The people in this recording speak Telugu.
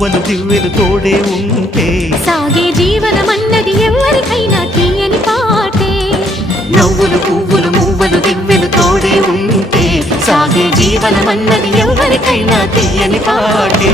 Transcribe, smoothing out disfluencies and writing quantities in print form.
మువ్వలు దివ్వెలు తోడే ఉంటే సాగే జీవనమన్నది ఎవరికైనా తీయని పాటే. నవ్వులు పువ్వులు మువ్వలు దివ్వెలు తోడే ఉంటే సాగే జీవనమన్నది ఎవరికైనా తీయని పాటే.